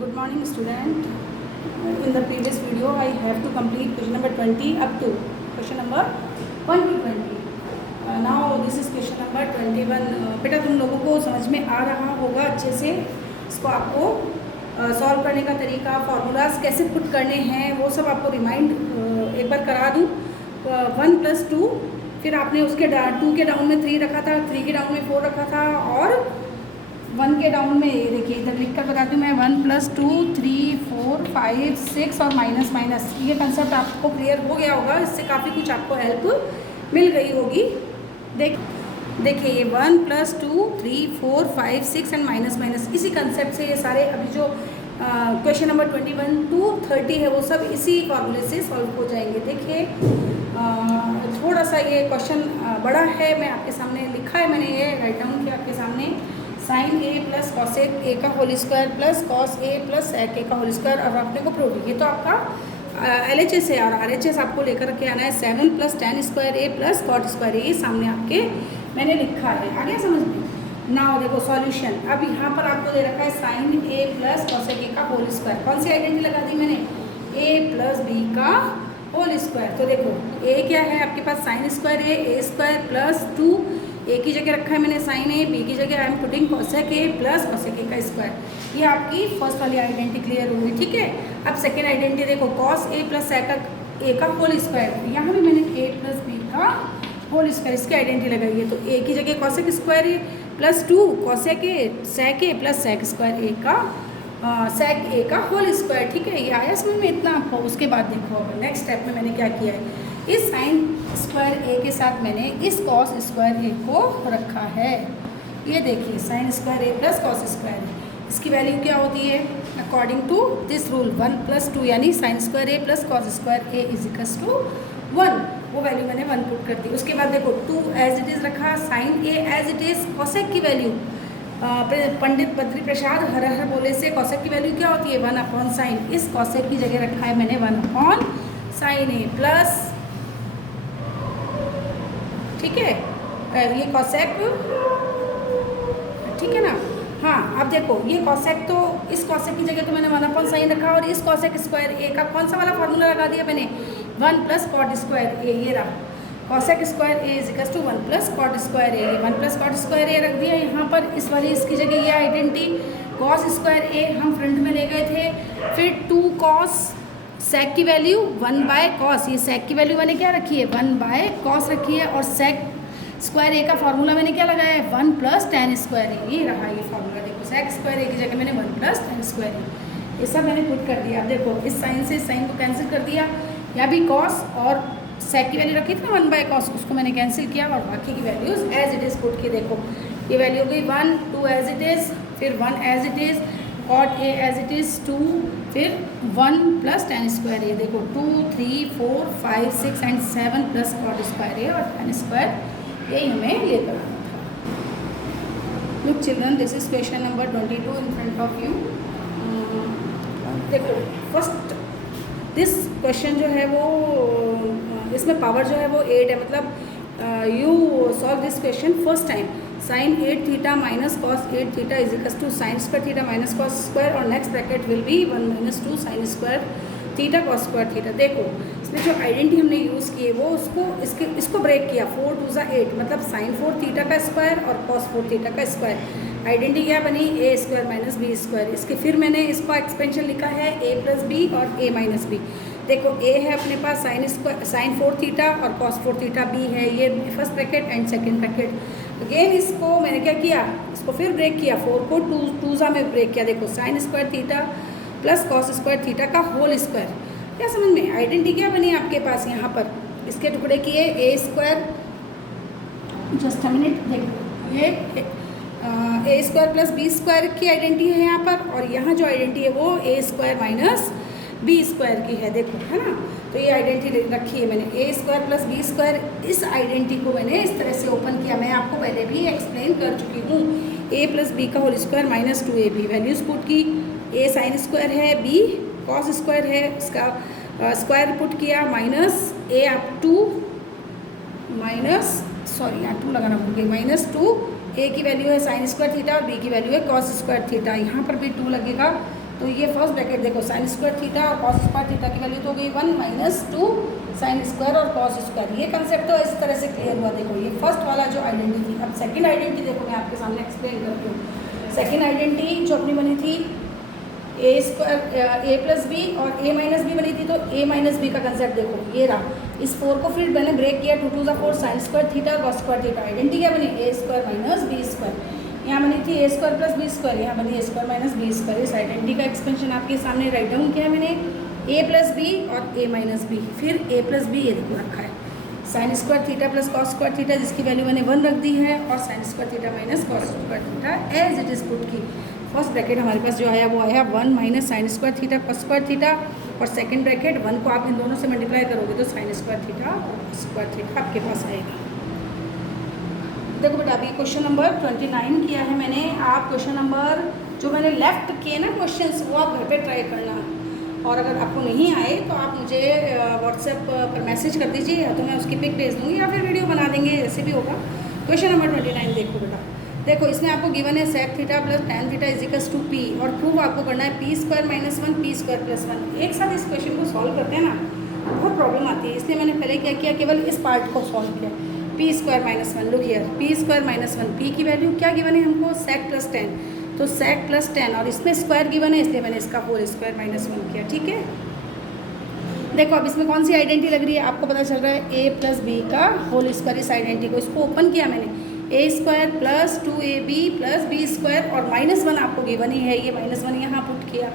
Good morning, student. In the previous video, I have to complete question number 20 up to question number 1 to 20. Now this is question number 21. बेटा तुम लोगों को समझ में आ रहा होगा अच्छे से. इसको आपको सॉल्व करने का तरीका, फार्मूलाज कैसे पुट करने हैं वो सब आपको रिमाइंड एक बार करा दूँ. 1 + 2, फिर आपने उसके 2 के डाउन में 3 रखा था, 3 के डाउन में 4 रखा था, और 1 के डाउन में ये देखिए इधर लिख कर बताती हूँ मैं. 1 + 2 3 4 5 6 और माइनस माइनस. ये कंसेप्ट आपको क्लियर हो गया होगा. इससे काफ़ी कुछ आपको हेल्प मिल गई होगी. देखिए ये 1 + 2 3 4 5 6 एंड माइनस माइनस, इसी कंसेप्ट से ये सारे अभी जो क्वेश्चन नंबर 21 to 30 है वो सब इसी फॉर्मूले से सॉल्व हो जाएंगे. देखिए थोड़ा सा ये क्वेश्चन बड़ा है, मैं आपके सामने लिखा है, मैंने ये राइट डाउन किया आपके सामने. sin a + cos a का whole square plus cos a + sec a का होल स्क्वायर. और आपने को प्रूव ये तो आपका LHS है, और RHS आपको लेकर के आना है. 7 + tan² a + cot² a, ये सामने आपके मैंने लिखा है. आ गया समझ में? नाउ देखो सॉल्यूशन. अब यहाँ पर आपको दे रखा है sin a + cos a का होल स्क्वायर. कौन सी आइडेंटिटी लगा दी मैंने? a + b का होल स्क्वायर. तो देखो a क्या है आपके पास? sin² a² + 2. ए की जगह रखा है मैंने sin a, बी की जगह I am putting cosec a + cosec a का स्क्वायर. ये आपकी फर्स्ट वाली आइडेंटिटी क्लियर हुई. ठीक है. अब सेकेंड आइडेंटिटी देखो, cos a + sec a का होल स्क्वायर. यहाँ भी मैंने a + b का होल स्क्वायर, इसकी आइडेंटिटी लगाई है. तो a की जगह cosec² a + 2 cosec a sec a + sec² a का sec a का होल स्क्वायर. ठीक है. ये आया समझ में इतना आपको. उसके बाद देखो अब नेक्स्ट स्टेप में मैंने क्या किया है, इस sin² a के साथ मैंने इस cos² a को रखा है. ये देखिए sin² a + cos² a, इसकी वैल्यू क्या होती है अकॉर्डिंग टू दिस रूल? 1 + 2 यानी sin² a + cos² a = 1. वो वैल्यू मैंने 1 पुट कर दी. उसके बाद देखो 2 एज इट इज़ रखा, sin a as it is, cosec की वैल्यू पंडित बद्री प्रसाद हर हर बोले से cosec की वैल्यू क्या होती है? 1/sin. इस cosec की जगह रखा है मैंने 1/sin a प्लस, ठीक है, ये cosec, ठीक है ना. हाँ अब देखो ये cosec, तो इस cosec की जगह तो मैंने 1/sin रखा, और इस cosec² a का कौन सा वाला फार्मूला लगा दिया मैंने? 1 + cot² a. ये रहा cosec² a = 1 + cot² a. ये 1 + cot² a रख दिया यहाँ पर. इस वाली इसकी जगह ये आइडेंटिटी cos² a हम फ्रंट में ले गए थे. फिर 2 cos sec की वैल्यू 1/cos, ये sec की वैल्यू मैंने क्या रखी है? 1/cos रखी है. और sec² a का फार्मूला मैंने क्या लगाया है? 1 + tan² a. ये रहा ये फार्मूला. देखो sec² a की जगह मैंने 1 + tan² a, ये सब मैंने पुट कर दिया. अब देखो इस साइन से इस साइन को कैंसिल कर दिया. यहाँ भी cos और sec की वैल्यू रखी थी ना 1/cos, उसको मैंने कैंसिल किया, और बाकी की values as it is put की. देखो ये वैल्यू हो गई 1, 2 एज इट इज़, फिर 1 as it is, cot a as it is 2, फिर 1 + tan² a. देखो 2 3 4 5 6 एंड 7 + cot² a और tan² a हमें ये करना था. Look children, this is question number 22 in front of you. देखो फर्स्ट दिस क्वेश्चन जो है वो, इसमें पावर जो है वो 8 है. मतलब you solve this question first time. sin 8θ - cos 8θ = sin² θ - cos², और next bracket will be 1 - 2 sin² θ cos²θ. देखो इसमें जो आइडेंटिटी हमने यूज़ की है वो इसको ब्रेक किया. 4 × 2 = 8, मतलब sin 4θ का स्क्वायर और cos 4θ का स्क्वायर. आइडेंटिटी क्या बनी? a² - b². इसके फिर मैंने इसका एक्सपेंशन लिखा है a + b और a - b. देखो a है अपने पास sin 4θ और cos 4θ, b है ये first bracket and second bracket. Again इसको मैंने क्या किया, इसको फिर ब्रेक किया. 4 को 2 में ब्रेक किया. देखो sin² θ + cos² θ का होल स्क्वायर. क्या समझ में? आइडेंटिटी क्या बनी आपके पास यहाँ पर? इसके टुकड़े किए a², जस्ट अ मिनट. देखो ये a² + b² की आइडेंटिटी है यहाँ पर, और यहाँ जो आइडेंटिटी है वो a² - b² की है. देखो है ना. तो ये आइडेंटिटी रखी है मैंने a² + b². इस आइडेंटिटी को मैंने इस तरह से ओपन किया. मैं आपको पहले भी एक्सप्लेन कर चुकी हूँ. a + b का whole square - 2ab, values put की. a sin² है, b cos² है, इसका स्क्वायर पुट किया, -a up to यहाँ 2 लगाना भूल गई, -2. a की वैल्यू है sin² θ और b की वैल्यू है cos² θ. यहाँ पर भी 2 लगेगा. तो ये फर्स्ट ब्रैकेट देखो साइन स्क्वायर थीटा और कॉस स्क्वायर थीटा की वैल्यू तो हो गई 1 माइनस 2 साइन स्क्वायर और कॉस स्क्वायर। ये कंसेप्ट तो इस तरह से क्लियर हुआ। देखो ये फर्स्ट वाला जो आइडेंटिटी थी। अब सेकंड आइडेंटिटी देखो मैं आपके सामने एक्सप्लेन करती हूँ। सेकंड आइडेंटिटी जो अपनी बनी थी ए स्क्वायर ए प्लस बी और ए माइनस बी बनी थी, तो ए माइनस बी का कंसेप्ट देखो ये रहा। इस 4 को फिर मैंने ब्रेक किया, 2 2 4 sign square theta cos square theta. Identity क्या बनी? ए स्क्वायर माइनस बी स्क्वायर। यहाँ बनी थी ए स्क्वायर प्लस बी स्क्वायर, यहाँ बनी ए स्क्वायर माइनस बी स्क्वायर। इस आइडेंटिटी का एक्सपेंशन आपके सामने राइट डाउन किया है मैंने, ए प्लस बी और ए माइनस बी, फिर ए प्लस बी ये देखो रखा है sine square theta plus cos square theta जिसकी वैल्यू मैंने 1 रख दी है, और sine square theta minus cos square theta as it is put की। फर्स्ट ब्रैकेट हमारे पास जो आया वो आया 1 minus sine square theta cos square theta, और सेकंड ब्रैकेट 1 को आप इन दोनों से मल्टीप्लाई करोगे तो साइन स्क्वायर थीटा और स्क्वायर थीटा आपके पास आएगा। देखो बेटा अभी क्वेश्चन नंबर 29 किया है मैंने। आप क्वेश्चन नंबर जो मैंने लेफ्ट किए ना क्वेश्चंस वो आप घर पे ट्राई करना, और अगर आपको नहीं आए तो आप मुझे व्हाट्सएप पर मैसेज कर दीजिए, या तो मैं उसकी पिक भेज दूँगी या फिर वीडियो बना देंगे, जैसे भी होगा। क्वेश्चन नंबर 29 देखो बेटा। देखो इसमें आपको गिवन है sec theta plus tan theta equals to P, और प्रूव आपको करना है P square minus 1 P square plus 1। एक साथ इस क्वेश्चन को सॉल्व करते हैं ना बहुत प्रॉब्लम आती है, इसलिए मैंने पहले क्या किया, केवल इस पार्ट को सॉल्व किया। P square minus 1, look here, P square minus 1, P की वैल्यू क्या गिवन है हमको, सेक प्लस 10, तो सेक प्लस 10, और इसमें स्क्वायर गिवन है इसलिए मैंने इसका होल स्क्वायर माइनस 1 किया। ठीक है, देखो अब इसमें कौन सी आइडेंटिटी लग रही है, आपको पता चल रहा है ए प्लस बी का होल स्क्वायर। इस आइडेंटिटी को इसको ओपन किया मैंने, A square plus 2ab plus B square, और माइनस 1 आपको गिवन ही है, ये माइनस 1 यहाँ पुट किया।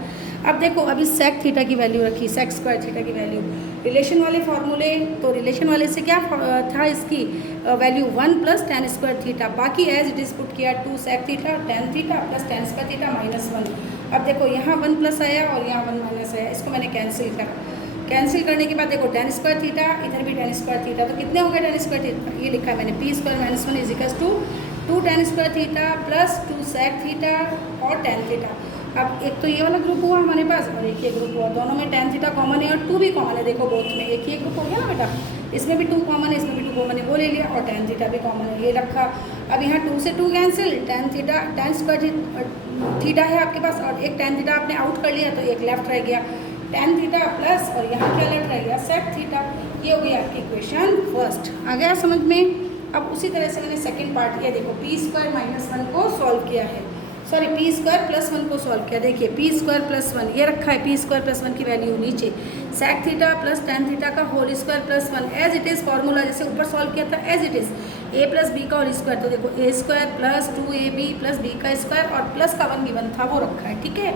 अब देखो अभी सेक थीटा की वैल्यू रखी, सेक स्क्वायर थीटा की वैल्यू, रिलेशन वाले फार्मूले, तो रिलेशन वाले से क्या था इसकी value 1 plus tan square theta, बाकी एज इट इज़ पुट किया 2 sec theta tan theta plus tan square theta minus 1। अब देखो यहाँ 1 प्लस आया और यहाँ 1 माइनस आया, इसको मैंने कैंसिल करा। कैंसिल करने के बाद देखो टेन स्क्वायर थीटा, इधर भी टेन स्क्वायर थीटा, तो कितने हो गए टेन स्क्वायर थीटा, ये लिखा है मैंने P square minus 1 equals to 2 tan square theta plus 2 sec theta और टेन थीटा। अब एक तो ये वाला ग्रुप हुआ हमारे पास और एक ये ग्रुप हुआ, दोनों में टेन थीटा कॉमन है और 2 भी कॉमन है। देखो बोथ में एक ही ग्रुप हो गया ना बेटा, इसमें भी 2 कॉमन है, इसमें भी 2 कॉमन है, वो ले लिया, और टेन थीटा भी कॉमन है, ये रखा। अब यहाँ 2 से 2 cancel, tan theta tan square theta है आपके पास, और एक टेन थीटा आपने आउट कर लिया तो एक लेफ्ट रह गया टेन थीटा प्लस, और यहाँ क्या लेफ्ट रह गया सेक थीटा। ये हो गई आपकी इक्वेशन फर्स्ट। आ गया समझ में? अब उसी तरह से मैंने सेकंड पार्ट किया, देखो पी स्क्वायर माइनस 1 को सॉल्व किया है, सॉरी पी स्क्वायर प्लस 1 को सॉल्व किया। देखिए पी स्क्वायर प्लस 1 ये रखा है, पी स्क्वायर प्लस 1 की वैल्यू नीचे, sec theta plus tan theta का whole square plus 1 as it is, formula जैसे ऊपर सॉल्व किया था as it is, A plus B का होल स्क्वायर, तो देखो A square plus 2ab plus B का स्क्वायर और प्लस का 1 गिवन था वो रखा है। ठीक है,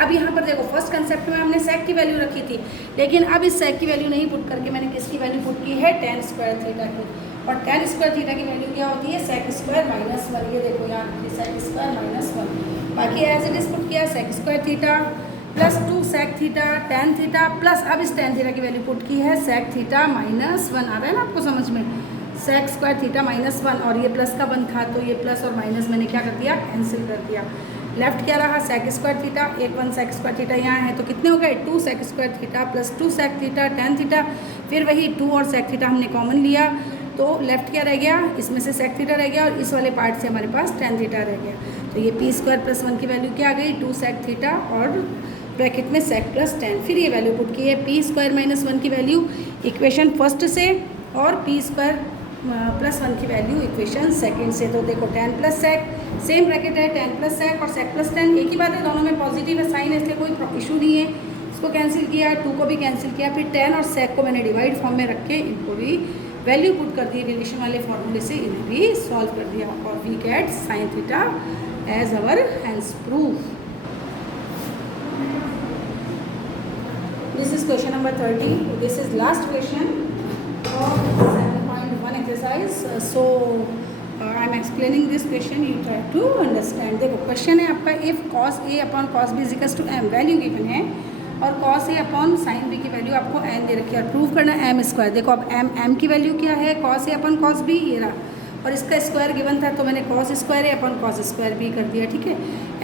अब यहाँ पर देखो फर्स्ट कंसेप्ट में हमने सेक की वैल्यू रखी थी, लेकिन अब इस सेक की वैल्यू नहीं पुट करके मैंने किसकी वैल्यू पुट की है, टेन स्क्वायर थीटा की, और टेन स्क्वायर थीटा की वैल्यू क्या होती है, सेक स्क्वायर माइनस 1। ये देखो यहाँ सेक स्क्वायर माइनस 1, बाकी एज इट इज़ पुट किया sec square theta plus 2 sec theta tan theta plus, अब इस टेन थीटा की वैल्यू पुट की है सेक थीटा माइनस 1। आ रहा है ना आपको समझ में, सेक स्क्वायर थीटा माइनस 1, और ये प्लस का 1 था तो ये प्लस और माइनस मैंने क्या कर दिया, कैंसिल कर दिया। लेफ्ट क्या रहा, सेक स्क्वायर थीटा, एक 1 सेक स्क्वायर थीटा यहाँ है, तो कितने हो गए 2 sec square theta plus 2 sec theta tan theta, फिर वही 2 और सेक थीटा हमने कॉमन लिया, तो लेफ्ट क्या रह गया, इसमें से सेक थीटा रह गया, और इस वाले पार्ट से हमारे पास टेन थीटा रह गया। तो ये पी स्क्वायर प्लस 1 की वैल्यू क्या आ गई, 2 सेक थीटा और ब्रैकेट में सेक प्लस 10, फिर ये वैल्यू पुट की है पी स्क्वायर माइनस 1 की वैल्यू इक्वेशन फर्स्ट से, और पी स्क्वायर प्लस 1 की वैल्यू इक्वेशन सेकंड से। तो देखो 10 प्लस सेक, सेम ब्रैकेट है 10 प्लस सेक और सेक प्लस 10, एक ही बात है, दोनों में पॉजिटिव है साइन है, इसलिए कोई इशू नहीं है। इसको कैंसिल किया, 2 को भी कैंसिल किया, फिर 10 और सेक को मैंने डिवाइड फॉर्म में रख के इनको भी वैल्यू पुट कर दी, रिलेशन वाले फॉर्मूले से इन्हें भी सॉल्व कर दिया, और we get sine theta as our hence proof. This is question number 30. This is last question of 7.1 exercise. So I am explaining this question. You try to understand. देखो क्वेश्चन है आपका, if cos a upon cos b is equals to m, value given है, और cos a upon sin b की value आपको n दे रखी है, और प्रूव करना है m स्क्वायर। देखो अब m की वैल्यू क्या है, cos a upon cos b ये रहा, और इसका स्क्वायर गिवन था तो मैंने cos स्क्वायर ए अपॉन cos स्क्वायर बी कर दिया। ठीक है,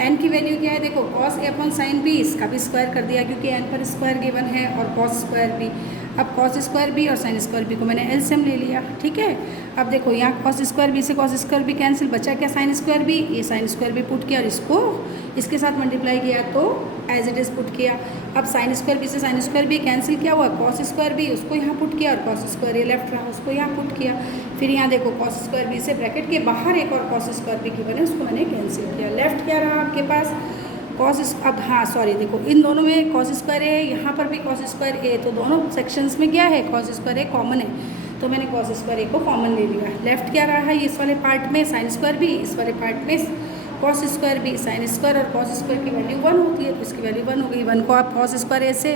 n की वैल्यू क्या है, देखो cos ए अपॉन साइन बी, इसका भी स्क्वायर कर दिया क्योंकि n पर स्क्वायर गिवन है, और cos स्क्वायर बी। अब cos स्क्वायर बी और साइन स्क्वायर बी को मैंने एलसीएम ले लिया। ठीक है, अब देखो यहाँ cos स्क्वायर बी से cos स्क्वायर बी कैंसिल, बचा क्या साइन स्क्वायर बी, ये साइन स्क्वायर बी पुट किया और इसको इसके साथ मल्टीप्लाई किया तो एज इट इज़ पुट किया। अब साइन स्क्वायर बी से साइन स्क्वायर बी कैंसिल किया हुआ, कॉस स्क्वायर बी उसको यहाँ पुट किया और कॉस स्क्वायर ए लेफ्ट रहा उसको यहाँ पुट किया। फिर यहाँ देखो कॉस स्क्वायर बी से ब्रैकेट के बाहर एक और कॉस स्क्वायर बी की बने उसको मैंने कैंसिल किया। लेफ्ट क्या रहा आपके पास कॉस, अब हाँ सॉरी देखो इन दोनों में कॉस स्क्वायर ए, यहाँ पर भी कॉस स्क्वायर ए, तो दोनों सेक्शंस में क्या है कॉस स्क्वायर ए कॉमन है, तो मैंने कॉस स्क्वायर ए को कॉमन ले लिया। लेफ्ट क्या रहा है इस वाले पार्ट में साइन स्क्वायर बी, इस वाले पार्ट में cos square B. Sine square और कॉस स्क्वायर की वैल्यू 1 होती है तो इसकी वैल्यू 1 हो गई। 1 को आप कॉस स्क्वायर ए से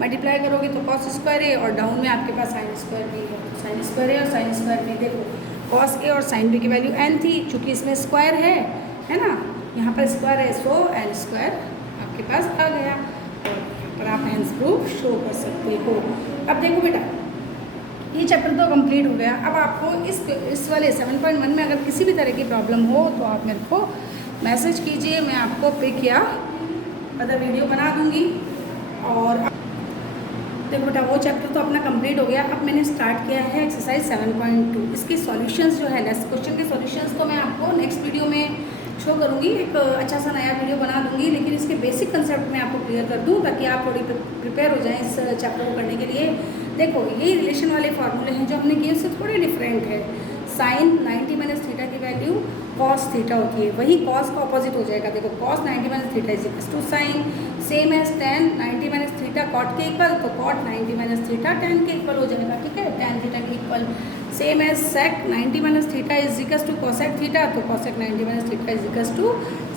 मल्टीप्लाई करोगे तो कॉस स्क्वायर ए, और डाउन में आपके पास साइन स्क्वायर बी है, साइन स्क्वायर ए और साइन स्क्वायर बी। देखो कॉस ए और साइन बी की वैल्यू n थी, चूँकि इसमें स्क्वायर है ना, यहाँ पर स्क्वायर है, सो n स्क्वायर आपके पास आ गया और यहाँ पर आप हैंड्स प्रूफ शो कर सकते हो। अब देखो बेटा ये चैप्टर तो कंप्लीट हो गया। अब आपको इस वाले 7.1 में अगर किसी भी तरह की प्रॉब्लम हो तो आप मेरे को मैसेज कीजिए, मैं आपको पिक या अदर वीडियो बना दूँगी। और देखो बेटा वो चैप्टर तो अपना कंप्लीट हो गया। अब मैंने स्टार्ट किया है एक्सरसाइज 7.2। इसके सॉल्यूशंस जो है नेक्स्ट क्वेश्चन के सॉल्यूशंस तो मैं आपको नेक्स्ट वीडियो में शो करूँगी, एक अच्छा सा नया वीडियो बना दूँगी, लेकिन इसके बेसिक कंसेप्ट मैं आपको क्लियर कर दूँ ताकि आप थोड़ी प्रिपेयर हो जाएं इस चैप्टर को करने के लिए। देखो ये रिलेशन वाले फार्मूले हैं जो हमने किए उससे थोड़े डिफरेंट है। साइन 90 माइनस थीटा की वैल्यू कॉस थीटा होती है, वही कॉस का ऑपोजिट हो जाएगा। देखो cos 90 minus theta is equal to sine, same as tan 90 minus theta cot के इक्वल, तो कॉट 90 माइनस थीटा टेन के इक्वल हो जाएगा, ठीक है, टेन थीटा के equal. Same as sec 90 minus theta is equal to cosec theta, तो cosec 90 minus theta is equal to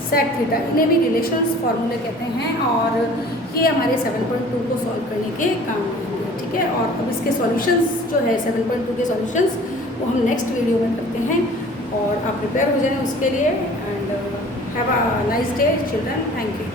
sec theta. इन्हें भी रिलेशंस फार्मूले कहते हैं और ये हमारे 7.2 को सॉल्व करने के काम आएंगे, ठीक है। और अब इसके सॉल्यूशंस जो है 7.2 के सॉल्यूशंस वो हम नेक्स्ट वीडियो में करते हैं और आप प्रिपेयर हो जाएं उसके लिए। And have a nice day children, thank you.